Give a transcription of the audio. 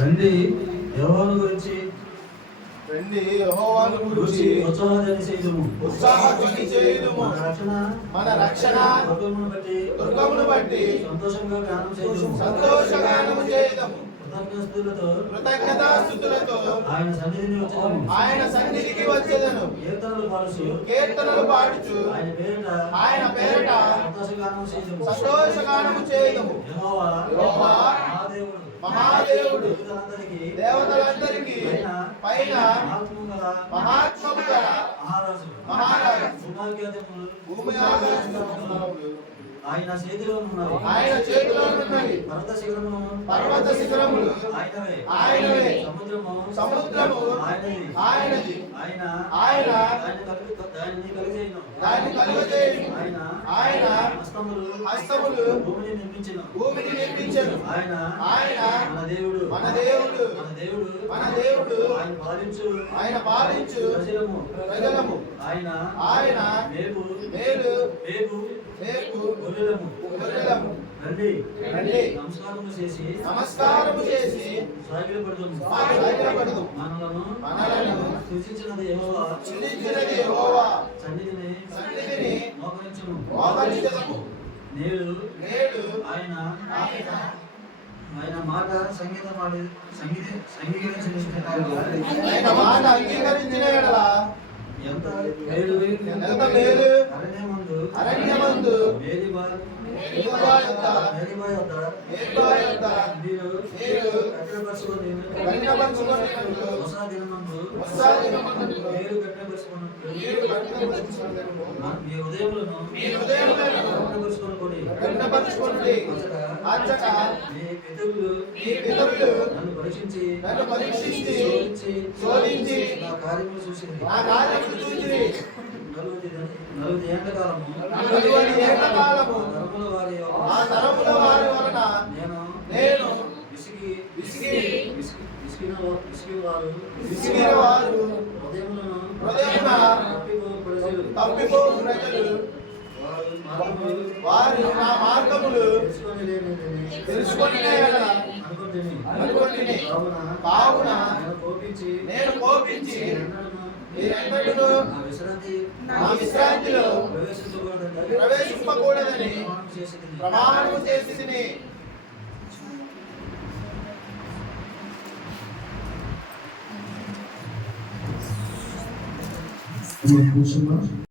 రండి. యెహోవాను గురించి రండి. యెహోవాను గురించి ఉత్సాహధ్వని చేయుదుము ఉత్సాహధ్వని చేయుదుము. మన రక్షణ మన రక్షణ దుర్గమును బట్టి దుర్గమును బట్టి సంతోషంగా గానం సంతోషగానము చేయుదము. కృతజ్ఞతలతో కృతజ్ఞతాస్తుతులతో ఆయన సన్నిధిని ఆయన సన్నిధికి వచ్చేదను. కీర్తనలు పాడుచు. కీర్తనలు పాడుచు. ఆయన పేరిట ఆయన పేరట సంతోషగానం చేయుదుము. సంతోషగానము చేయుదము. యెహోవా యెహోవా మహాదేవుడు. దేవతలందరికీ పైన మహాత్మము గల మహారాజు. భూమి ఆయన చేతిలో ఉన్నవి. ఆయన చేతిలో ఉన్నవి. పర్వత శిఖరము. పర్వత శిఖరములు. ఆయనవే. ఆయనవే. సముద్రము. సముద్రము. ఆయనది. ఆయనది. ఆయన. ఆయన. ఆయన కలిగి దానిని దాన్ని కలుగజేయును ఆయన ఆయన హస్తములు హస్తములు భూమిని నిర్మించిన. భూమిని నిర్మించెను. ఆయన ఆయన మన దేవుడు. మన దేవుడు. మన దేవుడు. మన దేవుడు. ఆయన పాలించు. ఆయన పాలించు. ప్రజలము. ప్రజలము. ఆయన ఆయన మేపు మేలు. మేపు రేపు గొర్రెలము గొర్రెలము రండి రండి నమస్కారము చేసి నమస్కారము చేసి సాగిలపడదాము. సాగిలపడదాము. మనలను మనలను సూచించినది యెహోవా. చెల్లించినది యెహోవా. సన్నిధిని సన్నిధిని మోకరించును మోకరించెదము. నేడు నేడు ఆయన ఆయన ఆయన మాట సంగీతం పాడి సంగీత సంగీకరించిన ఆయన మాట అంగీకరించిన అరణ్యమందు. మీ ఉదయములను మీ పితరులు మీ పితరులు నన్ను పరీక్షించి నన్ను పరీక్షించి శోధించి శోధించి నా కార్యములు చూసింది. నా కార్యములు ఏళ్ళ కాలము ఆ తరముల వారి ఆ తరముల వారి వలన నేను నేను విసిగి విసిగి విసిగిన వారు విసిగిన వారు హృదయములను హృదయమున తప్పిపో ప్రజలు తప్పిపో ప్రజలు వారు నా మార్గములు తెలుసుకొని లేనిదని తెలుసుకొని అనుకుంటుని అనుకొంటిని. కావున నేను కోపించి నేను కోపించి మీరెన్నడూను నా విశ్రాంతి నా విశ్రాంతిలో ప్రవేశింపకూడదని ప్రమాణం చేసి కూర్చున్నా